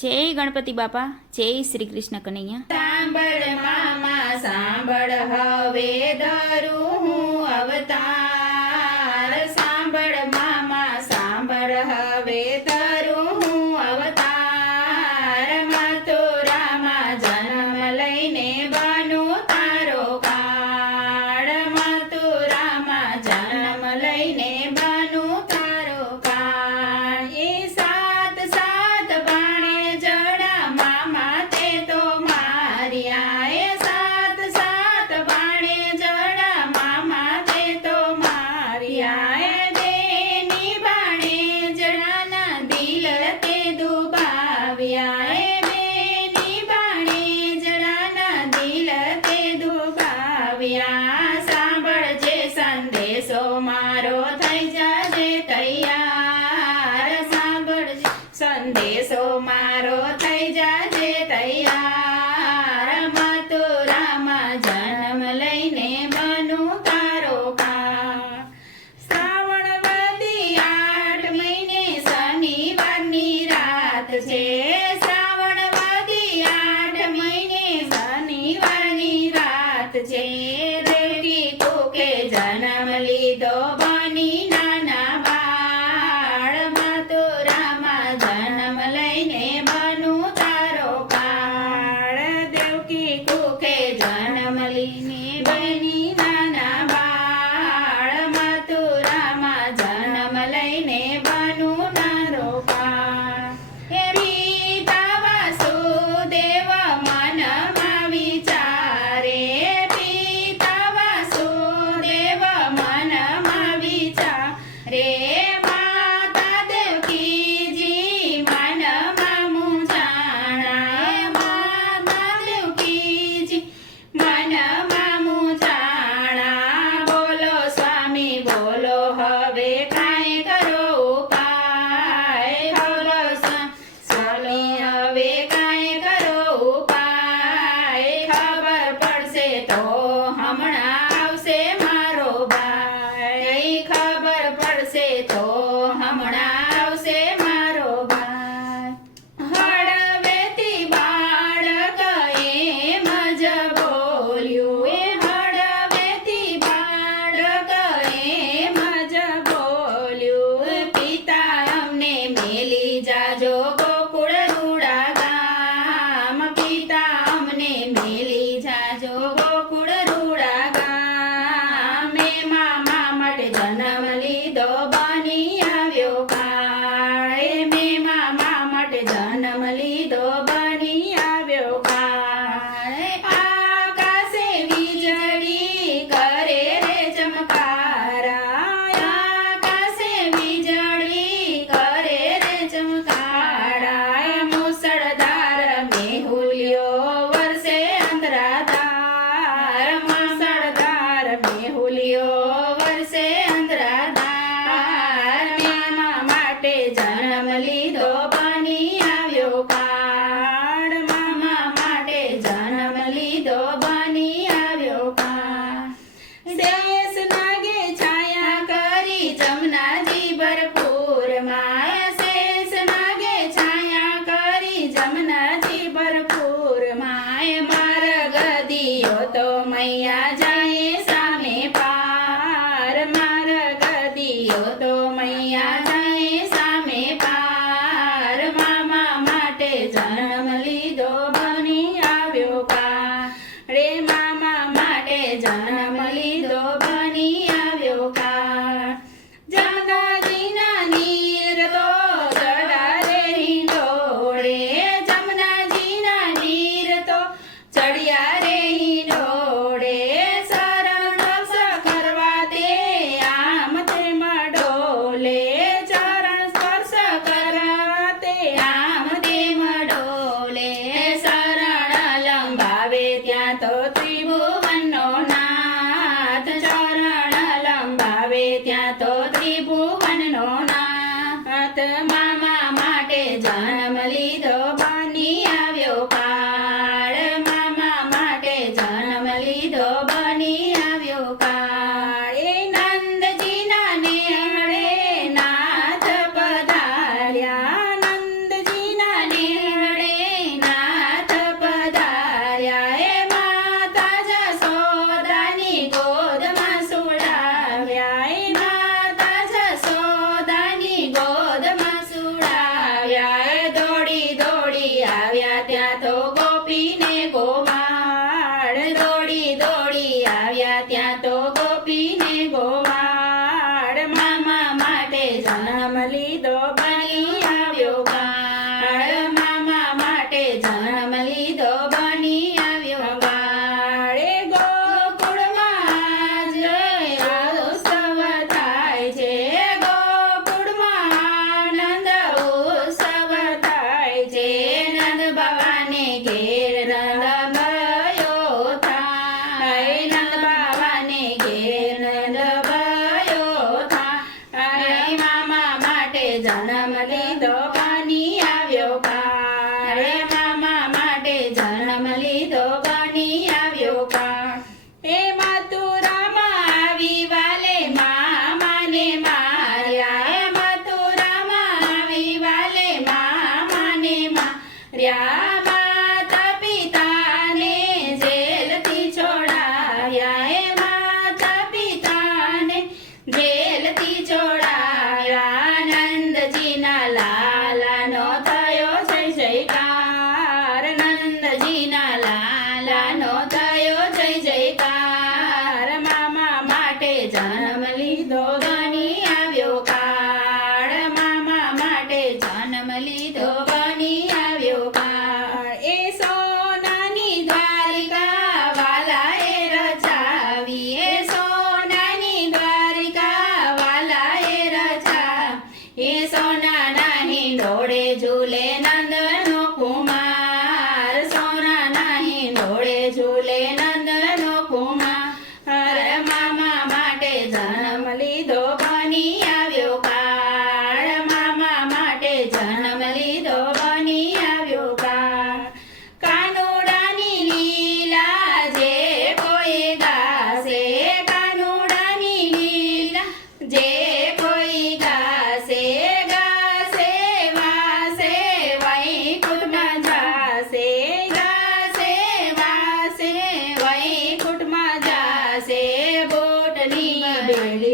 જય ગણપતિ બાપા, જય શ્રી કૃષ્ણ કનૈયા. સાંભળ મામા સાંભળ, હવે ધરું હું અવતાર. સાંભળ મામા સાંભળ, હવે ધરું હું અવતાર. મથુરામાં જન્મ લઈને બનું તારો કાળ. મથુરામાં જન્મ લઈને બનું તારો કાળ. એ સાત સાત બાણે જડા મામા તે તો માર્યા. એ સાત સાત બાણે જડા મામા તે તો માર્યા. એ બેની બાણે જડાના દિલ તે દુબાવ્યા. એ બેની બાણે જડાના દિલ તે દુબાવ્યા. સાંભળજે સંદેશો મારો, થઈ જાજે તૈયાર. સાંભળજે સંદેશો મારો, થઈ જાજે તૈયાર. મથુરામાં જન્મ લઈને બનું તારો કાળ. શ્રાવણ વદી 8 મહિને શનિવારની રાત છે. શ્રાવણ વદી 8 મહિને શનિવારની રાત છે. દેવકી કુકે જન્મ લીધો બની નાના બાળ. મથુરામાં જન્મ લઈને બનું તારો કાળ. દેવકી કુકે જન્મ લઈને બની નાના બાળ. મથુરામાં જન્મ લઈને બનું તારો કાળ. હે પિતા વાસુદેવ મનમાં વિચારે. પિતા વાસુદેવ મનમાં વિચારે. માતા દેવકીજી મનમાં મૂંઝાણા. માતા દેવકીજી મનમાં મૂંઝાણા. બોલો સ્વામી બોલો, હવે કાંઈ કરો ઉપાય. બોલો સ્વામી હવે કાંઈ કરો ઉપાય. ખબર પડશે તો હમણાં આવશે મારો ભાઈ. ખબર પડશે તો હમણાં આવશે મારો ભાઈ. હળવેથી બાળક એમ જ બોલ્યું. એ હળવેથી બાળક એમ જ બોલ્યું. પિતા અમને મેલી જાજો ગોકુળ રૂડા ગામ. પિતા અમને મેલી જાજો ગોકુળ રૂડા ગામ. મેં મામા માટે જન્મ લીધો બની આવ્યો કાળ. મેં મામા માટે જન્મ લીધો બની આવ્યો કાળ. આકાશે વીજળી કરે રે ચમકારા. આકાશે વીજળી કરે રે ચમકારા. મુસળધાર મેહુલ્યો વરસે અંધરાધાર. મુસળધાર મેહુલ્યો વરસે અંધરાધાર. મામા માટે જન્મ લીધો બની આવ્યો કાળ. મામા માટે જન્મ લીધો બની આવ્યો કાળ. શેષ નાગે છાયા કરી જમનાજી ભરપૂર માં. શેષ નાગે છાયા કરી જમનાજી ભરપૂર માં. માર્ગ દિયો તો મૈયા જાય સામે પાર. માર્ગ દિયો તો મૈયા જાય સામે પાર. મામા માટે જન્મ લીધો બની આવ્યો કાળ. રે મામા માટે જન્મ લીધો બની આવ્યો કાળ. જમનાજીના નીર તો ચડા રે હિંડોળે. જમનાજીના નીર તો ચડિયા રે હિંડોળે. શરણ સ્પર્શ કરવા તે આમ તેમ ડોલે. ચરણ સ્પર્શ કરવા તે આમ તેમ ડોલે. શરણ લંબાવે ત્યાં તો ત્રિભુવનનો નાથ. ચરણ લંબાવે ત્યાં તો ત્રિભુવનનો નાથ. મામા માટે જન્મ લીધો બની આવ્યો કાળ. મામા માટે જન્મ લીધો બની આવ્યો કાળ. એ નંદજીના નેહળે નાથ પધાર્યા. નંદજીના નેહળે જન્મ લીધો બની આવ્યો કાળ રે મામા માટે જન્મ લીધો બની આવ્યો કાળ એ મથુરામાં આવી વાલે મામાને માર્યા એ મથુરામાં આવી વાલે મામાને માર્યા માતા પિતાને જેલથી છોડાવ્યા એ માતા પિતાને જેલથી છોડાવ્યા નંદજીના લાલાનો થયો જય જયકાર નંદજીના લાલાનો થયો જય જયકાર મામા માટે જન્મ લીધો બની આવ્યો કાળ મામા માટે જન્મ લીધો બની આવ્યો કાળ એ સોનાની દ્વારિકા વાલાએ રચાવી એ સોનાની દ્વારિકા વાલાએ રચાવી એ સોનાના હિંડોળે ઝૂલે નંદનો કુમાર સોનાના હિંડોળે ઝૂલે નંદનો કુમાર મામા માટે જન્મ લીધો બની આવ્યો કાળ મામા માટે જન્મ લીધો બની આવ્યો કાળ કાનુડાની લીલા જે કોઈ ગાશે કાનુડાની લીલા જે કોઈ ગાશે ગાશે વાસે વૈકુંઠમાં જાશે ગાશે વાસે વૈકુંઠમાં જાશે બોટની બેડી